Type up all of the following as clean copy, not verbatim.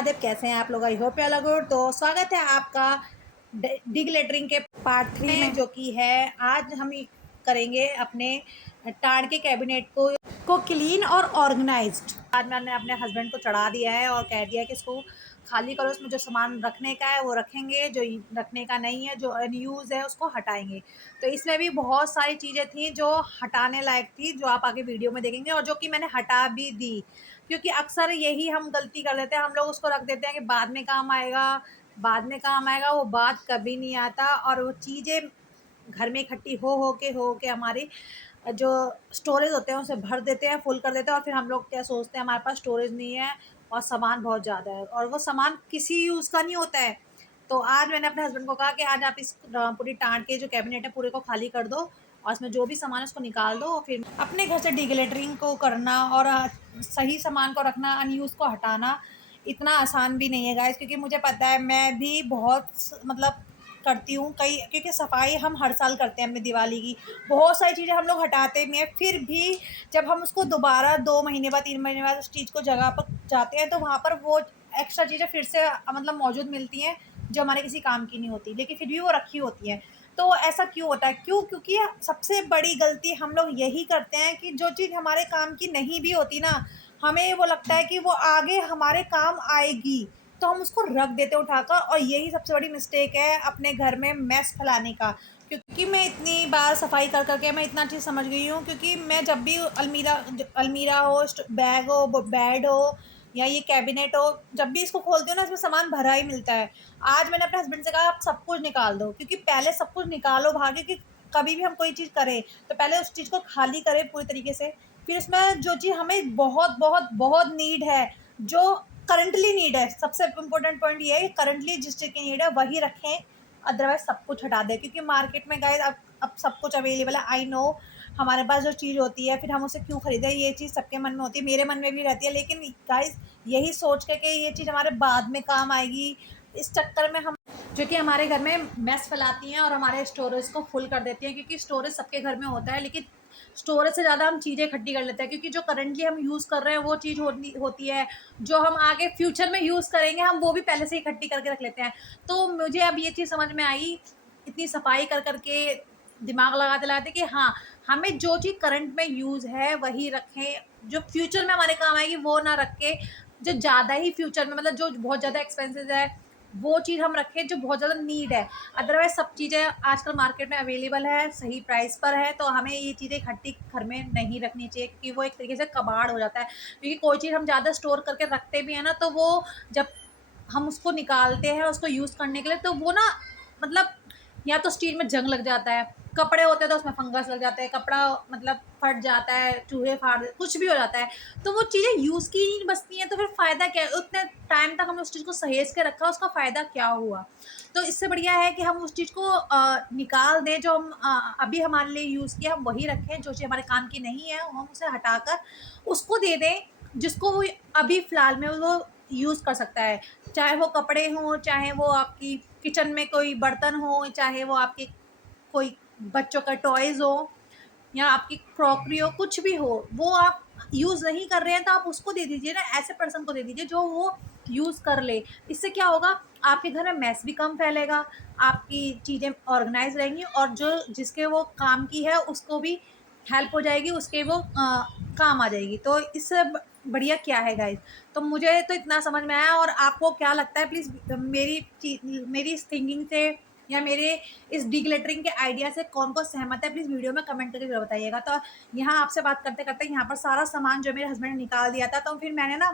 राधे, कैसे हैं आप लोग? I hope you good. तो स्वागत है आपका डिग्लेटरिंग के पार्ट 3 में, जो कि है आज हम करेंगे अपने टाड़ के कैबिनेट को क्लीन और ऑर्गेनाइज्ड। आज मैंने अपने हस्बैंड को चढ़ा दिया है और कह दिया कि इसको खाली करो, उसमें जो सामान रखने का है वो रखेंगे, जो रखने का नहीं है, जो अनयूज़ है उसको हटाएंगे। तो इसमें भी बहुत सारी चीज़ें थी जो हटाने लायक थी, जो आप आगे वीडियो में देखेंगे और जो कि मैंने हटा भी दी, क्योंकि अक्सर यही हम गलती कर देते हैं। हम लोग उसको रख देते हैं कि बाद में काम आएगा, बाद में काम आएगा। वो बात कभी नहीं आता और वो चीज़ें घर में इकट्ठी हो के हमारी जो स्टोरेज होते हैं उसे भर देते हैं, फुल कर देते हैं। और फिर हम लोग क्या सोचते हैं, हमारे पास स्टोरेज नहीं है और सामान बहुत ज़्यादा है, और वो सामान किसी यूज़ का नहीं होता है। तो आज मैंने अपने हस्बैंड को कहा कि आज आप इस पूरी टाँट के जो कैबिनेट है पूरे को खाली कर दो और इसमें जो भी सामान है उसको निकाल दो। और फिर अपने घर से डिग्लेटरिंग को करना और सही सामान को रखना, अनयूज़ को हटाना इतना आसान भी नहीं है गाइस, क्योंकि मुझे पता है मैं भी बहुत मतलब करती हूँ कई, क्योंकि सफाई हम हर साल करते हैं अपनी दिवाली की। बहुत सारी चीज़ें हम लोग हटाते भी हैं, फिर भी जब हम उसको दोबारा 2 महीने बाद 3 महीने बाद उस चीज़ को जगह पर जाते हैं तो वहाँ पर वो एक्स्ट्रा चीज़ें फिर से मतलब मौजूद मिलती हैं, जो हमारे किसी काम की नहीं होती, लेकिन फिर भी वो रखी होती हैं। तो ऐसा क्यों होता है? क्योंकि सबसे बड़ी गलती हम लोग यही करते हैं कि जो चीज़ हमारे काम की नहीं भी होती ना, हमें वो लगता है कि वो आगे हमारे काम आएगी, तो हम उसको रख देते हैं उठाकर। और यही सबसे बड़ी मिस्टेक है अपने घर में मेस फैलाने का। क्योंकि मैं इतनी बार सफाई कर करके मैं इतना चीज़ समझ गई हूँ, क्योंकि मैं जब भी अलमीरा हो, बैग हो, बेड हो या ये कैबिनेट हो, जब भी इसको खोलती हूँ ना, इसमें सामान भरा ही मिलता है। आज मैंने अपने हस्बैंड से कहा आप सब कुछ निकाल दो, क्योंकि पहले सब कुछ निकालो भागे कि कभी भी हम कोई चीज़ करें तो पहले उस चीज़ को खाली करें पूरी तरीके से। फिर उसमें जो चीज़ हमें बहुत बहुत बहुत नीड है, जो करंटली नीड है, सबसे इम्पोर्टेंट पॉइंट ये है कि करंटली जिस चीज़ की नीड है वही रखें, अदरवाइज सब कुछ हटा दें। क्योंकि मार्केट में गाइस अब सब कुछ अवेलेबल है। आई नो हमारे पास जो चीज़ होती है फिर हम उसे क्यों खरीदें, ये चीज़ सबके मन में होती है, मेरे मन में भी रहती है, लेकिन गाइस यही सोच के कि ये चीज़ हमारे बाद में काम आएगी, इस चक्कर में हम जो कि हमारे घर में मेस फैलाती हैं और हमारे स्टोरेज को फुल कर देती हैं। क्योंकि स्टोरेज सबके घर में होता है, लेकिन स्टोरेज से ज़्यादा हम चीज़ें इकट्ठी कर लेते हैं, क्योंकि जो करंटली हम यूज़ कर रहे हैं वो चीज़ होती है, जो हम आगे फ्यूचर में यूज़ करेंगे हम वो भी पहले से इकट्ठी करके रख लेते हैं। तो मुझे अब ये चीज़ समझ में आई, इतनी सफाई कर करके दिमाग लगाते लगाते, कि हाँ, हमें जो चीज़ करंट में यूज़ है वही रखें, जो फ्यूचर में हमारे काम आएगी वो ना रख के जो ज़्यादा ही फ्यूचर में मतलब जो बहुत ज़्यादा एक्सपेंसिव है वो चीज़ हम रखें, जो बहुत ज़्यादा नीड है। अदरवाइज़ सब चीज़ें आजकल मार्केट में अवेलेबल है, सही प्राइस पर है, तो हमें ये चीज़ें इकट्ठी घर में नहीं रखनी चाहिए, क्योंकि वो एक तरीके से कबाड़ हो जाता है। क्योंकि कोई चीज़ हम ज़्यादा स्टोर करके रखते भी हैं ना, तो वो जब हम उसको निकालते हैं उसको यूज़ करने के लिए, तो वो ना मतलब या तो स्टील में जंग लग जाता है, कपड़े होते हैं तो उसमें फंगस लग जाते हैं, कपड़ा मतलब फट जाता है, चूहे फाड़ कुछ भी हो जाता है, तो वो चीज़ें यूज़ की नहीं बचती हैं, तो फिर फ़ायदा क्या है? उतने टाइम तक हमने उस चीज़ को सहेज के रखा, उसका फ़ायदा क्या हुआ? तो इससे बढ़िया है कि हम उस चीज़ को निकाल दें, जो हम अभी हमारे लिए यूज़ किया हम वही रखें, जो चीज़ हमारे काम की नहीं है हम उसे हटाकर उसको दे दें, जिसको वो अभी फ़िलहाल में वो यूज़ कर सकता है। चाहे वो कपड़े हों, चाहे वो आपकी किचन में कोई बर्तन हो, चाहे वो आपके कोई बच्चों का टॉयज़ हो या आपकी क्रॉकरी हो, कुछ भी हो, वो आप यूज़ नहीं कर रहे हैं तो आप उसको दे दीजिए ना, ऐसे पर्सन को दे दीजिए जो वो यूज़ कर ले। इससे क्या होगा, आपके घर में मेस भी कम फैलेगा, आपकी चीज़ें ऑर्गेनाइज़ रहेंगी और जो जिसके वो काम की है उसको भी हेल्प हो जाएगी, उसके वो काम आ जाएगी। तो इससे बढ़िया क्या है गाइस? तो मुझे तो इतना समझ में आया, और आपको क्या लगता है प्लीज़ मेरी इस थिंकिंग से या मेरे इस डिक्लटरिंग के आइडिया से कौन-कौन सहमत है, प्लीज़ वीडियो में कमेंट करके ज़रूर बताइएगा। तो यहाँ आपसे बात करते-करते यहाँ पर सारा सामान जो मेरे हस्बैंड ने निकाल दिया था, तो फिर मैंने ना,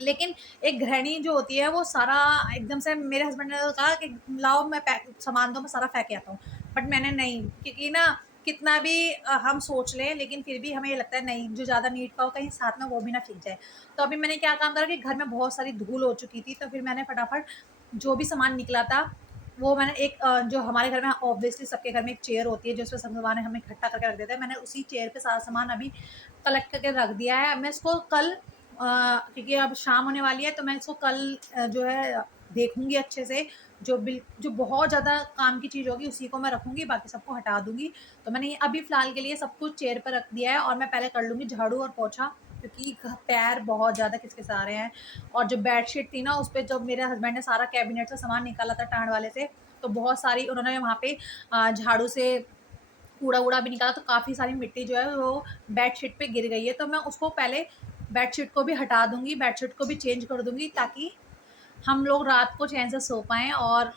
लेकिन एक गृहिणी जो होती है वो सारा एकदम से, मेरे हस्बैंड ने तो कहा कि लाओ मैं पैक सामान दो, मैं सारा फेंक के आता हूँ। बट मैंने नहीं, क्योंकि ना कितना भी हम सोच लें लेकिन फिर भी हमें ये लगता है नहीं, जो ज़्यादा नीड का हो कहीं साथ में वो भी ना फेंक जाए। तो अभी मैंने क्या काम करा कि घर में बहुत सारी धूल हो चुकी थी, तो फिर मैंने फटाफट जो भी सामान निकला था वो मैंने एक जो हमारे घर में ऑब्वियसली सबके घर में एक चेयर होती है जो उसमें सब सामान हम इकट्ठा करके रख देते हैं, मैंने उसी चेयर पे सारा सामान अभी कलेक्ट करके रख दिया है। मैं इसको कल क्योंकि अब शाम होने वाली है तो मैं इसको कल जो है देखूंगी अच्छे से, जो बहुत ज़्यादा काम की चीज़ होगी उसी को मैं रखूंगी, बाकी सबको हटा दूंगी। तो मैंने ये अभी फ़िलहाल के लिए सब कुछ चेयर पर रख दिया है और मैं पहले कर लूँगी झाड़ू और पोछा, क्योंकि पैर बहुत ज़्यादा खिसखिसा रहे हैं। और जो बेडशीट थी ना, उस पे जब मेरे हस्बैंड ने सारा कैबिनेट से सामान निकाला था टाँड वाले से, तो बहुत सारी उन्होंने वहाँ पे झाड़ू से कूड़ा-वूड़ा भी निकाला, तो काफ़ी सारी मिट्टी जो है वो बेडशीट पे गिर गई है। तो मैं उसको पहले बेडशीट को भी हटा दूँगी, बेडशीट को भी चेंज कर दूँगी, ताकि हम लोग रात को चैन से सो पाएँ और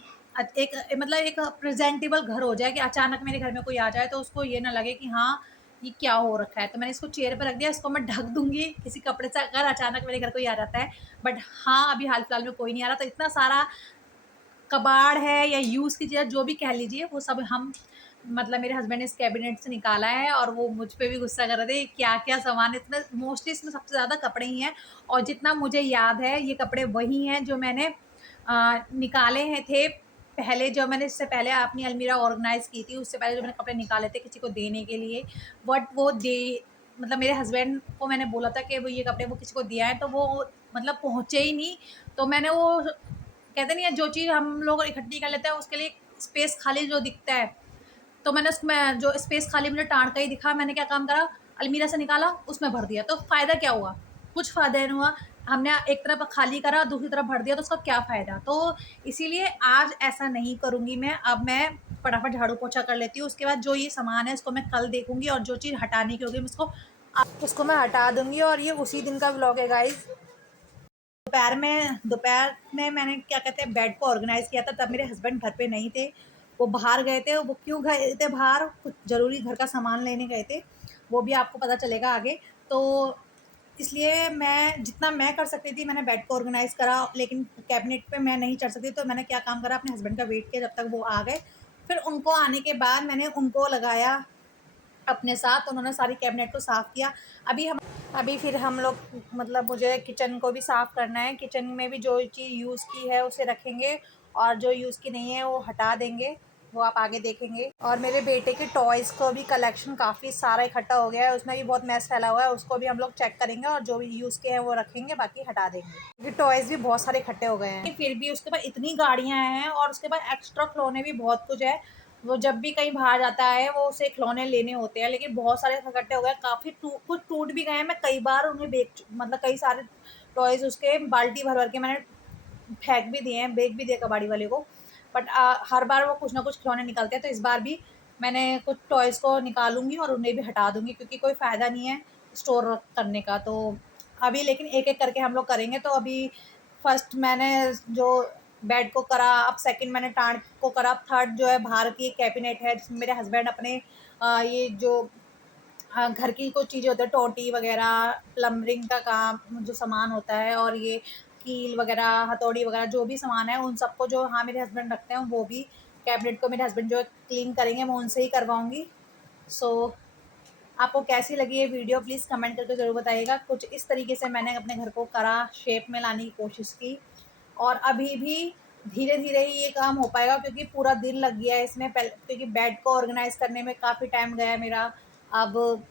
एक मतलब एक प्रेज़ेंटेबल घर हो जाए कि अचानक मेरे घर में कोई आ जाए तो उसको ये ना लगे कि हाँ, ये क्या हो रखा है। तो मैंने इसको चेयर पे रख दिया, इसको मैं ढक दूँगी किसी कपड़े से अगर अचानक मेरे घर कोई आ जाता है। बट हाँ, अभी हाल-फिलहाल में कोई नहीं आ रहा, तो इतना सारा कबाड़ है या यूज़ की चीज़ जो भी कह लीजिए, वो सब हम मतलब मेरे हस्बैंड ने इस कैबिनेट से निकाला है। और वो मुझ पे भी गुस्सा कर रहे थे, क्या-क्या सामान है इसमें। मोस्टली इसमें सबसे ज़्यादा कपड़े ही हैं, और जितना मुझे याद है ये कपड़े वही हैं जो मैंने निकाले हैं थे पहले, जो मैंने इससे पहले अपनी अलमीरा ऑर्गेनाइज़ की थी, उससे पहले जो मैंने कपड़े निकाले थे किसी को देने के लिए। बट वो दे मतलब मेरे हस्बैंड को मैंने बोला था कि वो ये कपड़े वो किसी को दिया है, तो वो मतलब पहुँचे ही नहीं। तो मैंने वो कहते नहीं है, जो चीज़ हम लोग इकट्ठी कर लेते हैं उसके लिए स्पेस खाली जो दिखता है, तो मैंने उसमें जो स्पेस खाली मुझे टाँड़ का ही दिखा, मैंने क्या काम करा, अलमीरा से निकाला, उसमें भर दिया। तो फ़ायदा क्या हुआ? कुछ फ़ायदा नहीं हुआ। हमने एक तरफ खाली करा, दूसरी तरफ भर दिया, तो उसका क्या फ़ायदा? तो इसीलिए आज ऐसा नहीं करूँगी मैं। अब मैं फटाफट झाड़ू-पोछा कर लेती हूँ, उसके बाद जो ये सामान है इसको मैं कल देखूँगी, और जो चीज़ हटाने की होगी मैं उसको मैं हटा दूँगी। और ये उसी दिन का व्लॉग है गाइज़। दोपहर में मैंने क्या कहते हैं बेड को ऑर्गेनाइज़ किया था, तब मेरे हस्बैंड घर पे नहीं थे। वो बाहर गए थे। वो क्यों गए थे बाहर? कुछ ज़रूरी घर का सामान लेने गए थे। वो भी आपको पता चलेगा आगे। तो इसलिए मैं जितना मैं कर सकती थी मैंने बेड को ऑर्गेनाइज़ करा, लेकिन कैबिनेट पे मैं नहीं चढ़ सकती, तो मैंने क्या काम करा, अपने हस्बैंड का वेट किया जब तक वो आ गए। फिर उनको आने के बाद मैंने उनको लगाया अपने साथ, उन्होंने सारी कैबिनेट को साफ़ किया। अभी फिर हम लोग मतलब मुझे किचन को भी साफ़ करना है। किचन में भी जो चीज़ यूज़ की है उसे रखेंगे, और जो यूज़ की नहीं है वो हटा देंगे, वो आप आगे देखेंगे। और मेरे बेटे के टॉयज़ को भी कलेक्शन काफ़ी सारा इकट्ठा हो गया है, उसमें भी बहुत मैस फैला हुआ है, उसको भी हम लोग चेक करेंगे, और जो भी यूज़ के हैं वो रखेंगे, बाकी हटा देंगे, क्योंकि टॉयज़ भी बहुत सारे इकट्ठे हो गए हैं। फिर भी उसके पास इतनी गाड़ियाँ हैं, और उसके पास एक्स्ट्रा खिलौने भी बहुत कुछ है। वो जब भी कहीं बाहर जाता है वो उसे खिलौने लेने होते हैं, लेकिन बहुत सारे इकट्ठे हो गए, काफ़ी कुछ टूट भी गए हैं। मैं कई बार उन्हें मतलब कई सारे टॉयज़ उसके बाल्टी भर भर के मैंने फेंक भी दिए हैं, बेच भी दिए कबाड़ी वाले को। बट हर बार वो कुछ ना कुछ खिलौने निकालते हैं, तो इस बार भी मैंने कुछ टॉयज़ को निकालूंगी और उन्हें भी हटा दूंगी, क्योंकि कोई फ़ायदा नहीं है स्टोर करने का। तो अभी लेकिन एक एक करके हम लोग करेंगे। तो अभी फर्स्ट मैंने जो बेड को करा, अब सेकंड मैंने टाँड़ को करा, अब थर्ड जो है बाहर की एक कैबिनेट है जिसमें मेरे हस्बैंड अपने ये जो घर की कुछ चीज़ें होती है, टोंटी वगैरह, प्लम्बिंग का काम जो सामान होता है, और ये कील वगैरह, हथौड़ी वगैरह जो भी सामान है उन सबको जो हाँ मेरे हस्बैंड रखते हैं, वो भी कैबिनेट को मेरे हस्बैंड जो है क्लीन करेंगे, मैं उनसे ही करवाऊँगी। सो आपको कैसी लगी ये वीडियो प्लीज़ कमेंट करके ज़रूर बताइएगा। कुछ इस तरीके से मैंने अपने घर को करा, शेप में लाने की कोशिश की, और अभी भी धीरे-धीरे ही ये काम हो पाएगा, क्योंकि पूरा दिन लग गया है इसमें क्योंकि बेड को ऑर्गेनाइज़ करने में काफ़ी टाइम गया मेरा। अब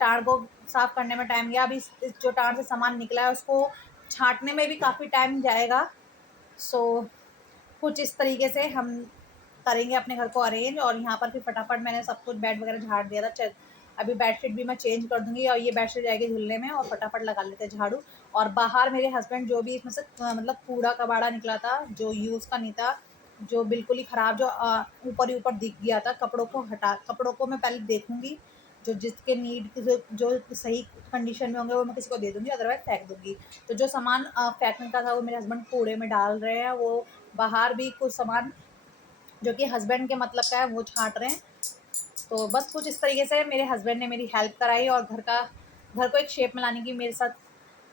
टाँड़ को साफ़ करने में टाइम गया, अभी इस जो टाँड़ से सामान निकला है उसको छाँटने में भी काफ़ी टाइम जाएगा। सो कुछ इस तरीके से हम करेंगे अपने घर को अरेंज। और यहाँ पर फिर फटाफट मैंने सब कुछ बेड वगैरह झाड़ दिया था। अभी बेडशीट भी मैं चेंज कर दूँगी, और ये बेडशीट जाएगी धुलने में, और फटाफट लगा लेते हैं झाड़ू। और बाहर मेरे हस्बैंड जो भी इसमें से मतलब कूड़ा-कबाड़ा निकला था, जो यूज़ का नहीं था, जो बिल्कुल ही ख़राब, जो ऊपर ही ऊपर दिख गया था, कपड़ों को मैं पहले देखूँगी, जो जिसके नीड जो जो सही कंडीशन में होंगे वो मैं किसी को दे दूँगी, अदरवाइज़ फेंक दूँगी। तो जो सामान फेंकने का था वो मेरे हस्बैंड कूड़े में डाल रहे हैं। वो बाहर भी कुछ सामान जो कि हस्बैंड के मतलब का है वो छाँट रहे हैं। तो बस कुछ इस तरीके से मेरे हस्बैंड ने मेरी हेल्प कराई, और घर को एक शेप में लाने की मेरे साथ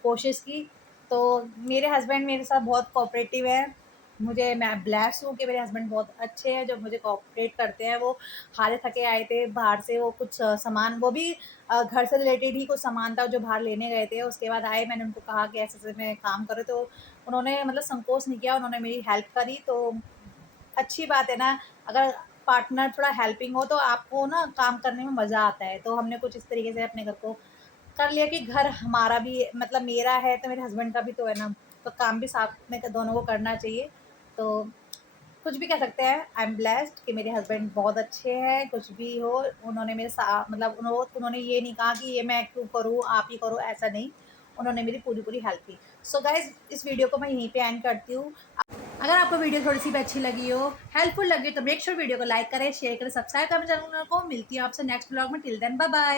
कोशिश की। तो मेरे हस्बैंड मेरे साथ बहुत कोऑपरेटिव हैं। मैं ब्लेस्ड हूँ कि मेरे हस्बैंड बहुत अच्छे हैं, जो मुझे कोऑपरेट करते हैं। वो हारे थके आए थे बाहर से, वो कुछ सामान, वो भी घर से रिलेटेड ही कुछ सामान था जो बाहर लेने गए थे। उसके बाद आए, मैंने उनको कहा कि ऐसे-ऐसे मैं काम करूँ, तो उन्होंने मतलब संकोच नहीं किया, उन्होंने मेरी हेल्प करी। तो अच्छी बात है ना, अगर पार्टनर थोड़ा हेल्पिंग हो तो आपको ना काम करने में मज़ा आता है। तो हमने कुछ इस तरीके से अपने घर को कर लिया कि घर हमारा भी मतलब मेरा है तो मेरे हस्बैंड का भी तो है ना, तो काम भी साथ में दोनों को करना चाहिए। तो कुछ भी कह सकते हैं, आई एम ब्लेस्ड कि मेरे हस्बैंड बहुत अच्छे हैं। कुछ भी हो, उन्होंने मेरे साथ मतलब उन्होंने ये नहीं कहा कि ये मैं क्यों करूँ, आप ही करो, ऐसा नहीं। उन्होंने मेरी पूरी पूरी हेल्प की। सो गाइज, इस वीडियो को मैं यहीं पे एंड करती हूँ। अगर आपको वीडियो थोड़ी सी भी अच्छी लगी हो, हेल्पफुल लगी, तो मेक श्योर वीडियो को लाइक करें, शेयर करें, सब्सक्राइब करें चैनल को। मिलती है आपसे नेक्स्ट ब्लॉग में। Till then bye bye.